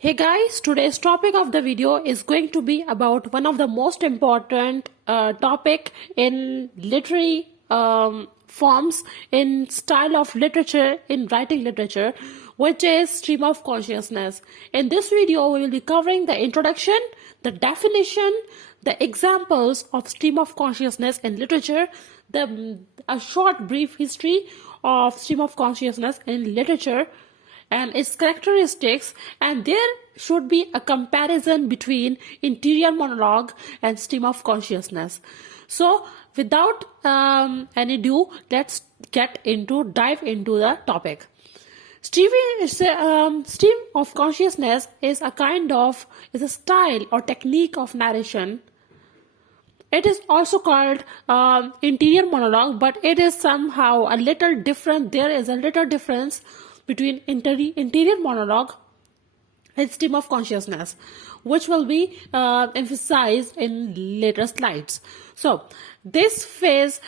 Hey guys, today's topic of the video is going to be about one of the most important topic in literary forms, in style of literature, in writing literature, which is stream of consciousness. In this video, we will be covering the introduction, the definition, the examples of stream of consciousness in literature, a short brief history of stream of consciousness in literature, and its characteristics, and there should be a comparison between interior monologue and stream of consciousness. So without any ado, let's dive into the topic. Stream of consciousness is a style or technique of narration. It is also called interior monologue, but it is somehow a little different. There is a little difference between interior monologue and stream of consciousness, which will be emphasized in later slides. So this phrase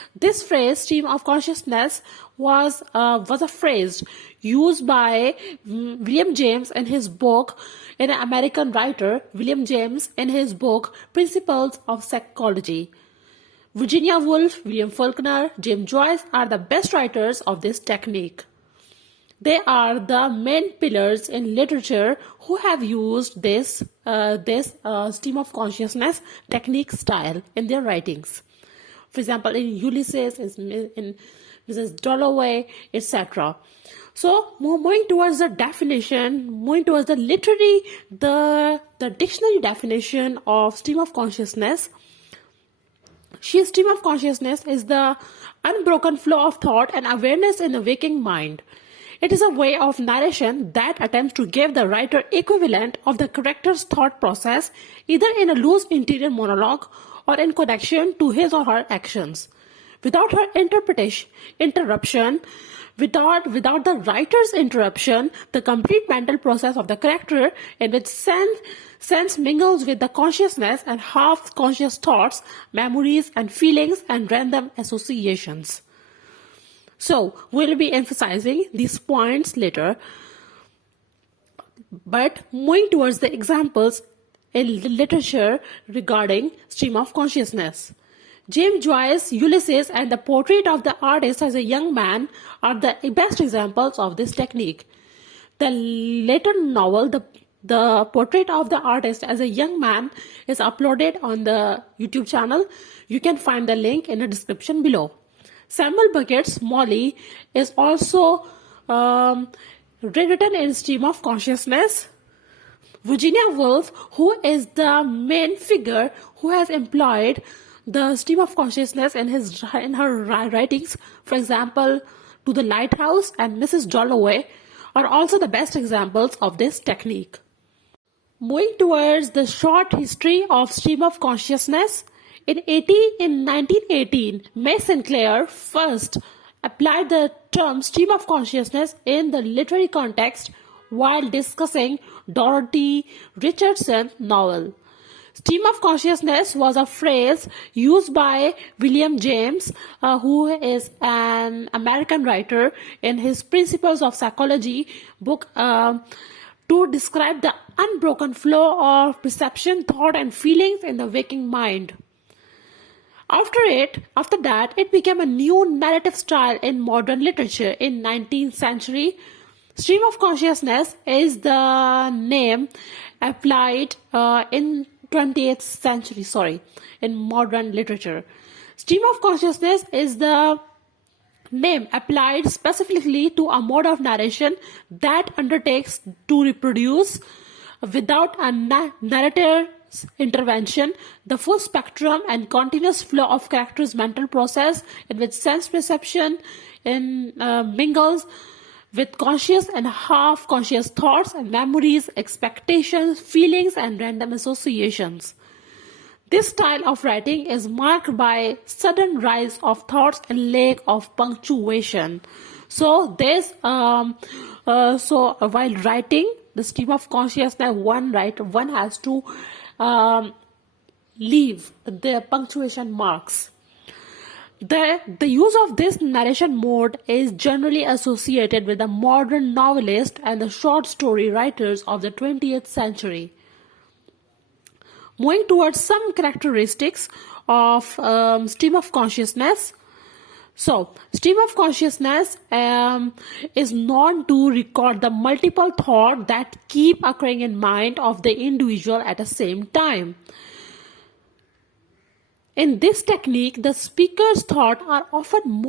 stream of consciousness was a phrase used by William James in his book, an American writer William James in his book Principles of Psychology. Virginia Woolf, William Faulkner, James Joyce are the best writers of this technique. They are the main pillars in literature who have used this stream of consciousness technique style in their writings. For example, in Ulysses, in Mrs. Dalloway, etc. So, moving towards the definition, moving towards the literary, the dictionary definition of stream of consciousness. Stream of consciousness is the unbroken flow of thought and awareness in the waking mind. It is a way of narration that attempts to give the writer equivalent of the character's thought process, either in a loose interior monologue or in connection to his or her actions. Without her interruption, without the writer's interruption, the complete mental process of the character in which sense mingles with the consciousness and half-conscious thoughts, memories and feelings and random associations. So, we'll be emphasizing these points later, but moving towards the examples in literature regarding stream of consciousness. James Joyce, Ulysses, and the portrait of the artist as a young man are the best examples of this technique. The later novel, the portrait of the artist as a young man, is uploaded on the YouTube channel. You can find the link in the description below. Samuel Beckett's Molly is also rewritten in stream of consciousness. Virginia Woolf, who is the main figure who has employed the stream of consciousness in her writings, for example, To the Lighthouse and Mrs. Dalloway, are also the best examples of this technique. Moving towards the short history of stream of consciousness, in 1918, May Sinclair first applied the term stream of consciousness in the literary context while discussing Dorothy Richardson's novel. Stream of consciousness was a phrase used by William James, who is an American writer, in his Principles of Psychology book to describe the unbroken flow of perception, thought, and feelings in the waking mind. After that, it became a new narrative style in modern literature in 19th century. Stream of consciousness is the name applied in 20th century, in modern literature. Stream of consciousness is the name applied specifically to a mode of narration that undertakes to reproduce, without a narrator's intervention, the full spectrum and continuous flow of character's mental process in which sense perception mingles with conscious and half-conscious thoughts and memories, expectations, feelings, and random associations. This style of writing is marked by sudden rise of thoughts and lack of punctuation. So while writing the stream of consciousness, one has to leave the punctuation marks. The use of this narration mode is generally associated with the modern novelist and the short story writers of the 20th century. Moving towards some characteristics of stream of consciousness. So, stream of consciousness is known to record the multiple thoughts that keep occurring in mind of the individual at the same time. In this technique, the speaker's thoughts are often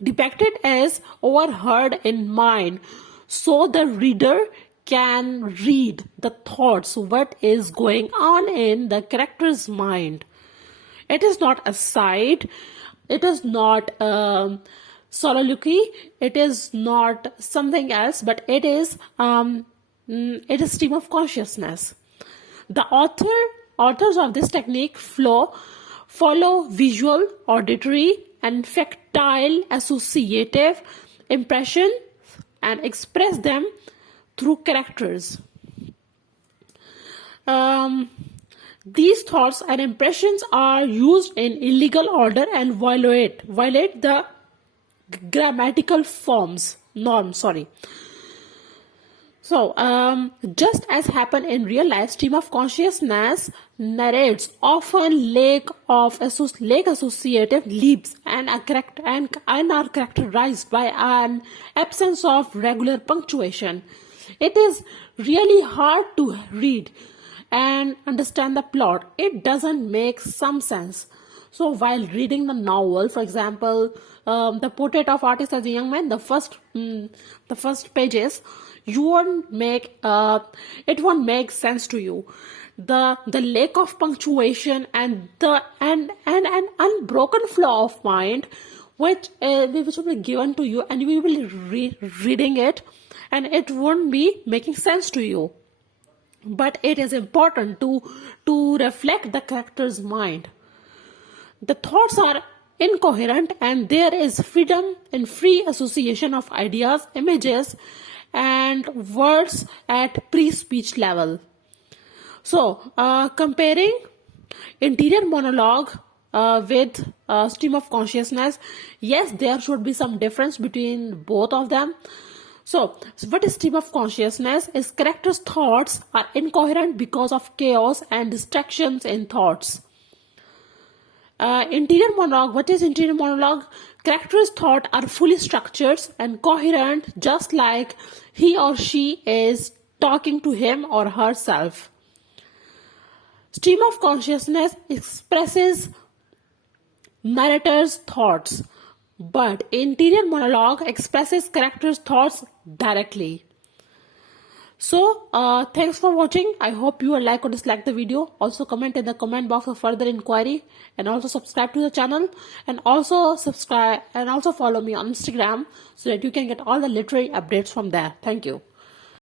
depicted as overheard in mind, so the reader can read the thoughts, what is going on in the character's mind. It is not aside, it is not soliloquy, it is not something else, but it is stream of consciousness. The authors of this technique follow visual, auditory, and tactile associative impressions and express them through characters. These thoughts and impressions are used in illegal order and violate the grammatical norms. So, just as happen in real life, stream of consciousness narrates often lack associative leaps and are characterized by an absence of regular punctuation. It is really hard to read and understand the plot. It doesn't make some sense. So while reading the novel, for example, the portrait of artist as a young man, the first pages, it won't make sense to you. The lack of punctuation and an unbroken flow of mind, which will be given to you, and you will be reading it, and it won't be making sense to you. But it is important to reflect the character's mind. The thoughts are incoherent, and there is freedom in free association of ideas, images, and words at pre-speech level. So, comparing interior monologue with stream of consciousness, yes, there should be some difference between both of them. So what is stream of consciousness? Is characters' thoughts are incoherent because of chaos and distractions in thoughts. Interior monologue. What is interior monologue? Characters' thoughts are fully structured and coherent, just like he or she is talking to him or herself. Stream of consciousness expresses narrator's thoughts, but interior monologue expresses characters' thoughts directly. So, thanks for watching. I hope you will like or dislike the video. Also comment in the comment box for further inquiry, and also subscribe to the channel, and also follow me on Instagram so that you can get all the literary updates from there. Thank you.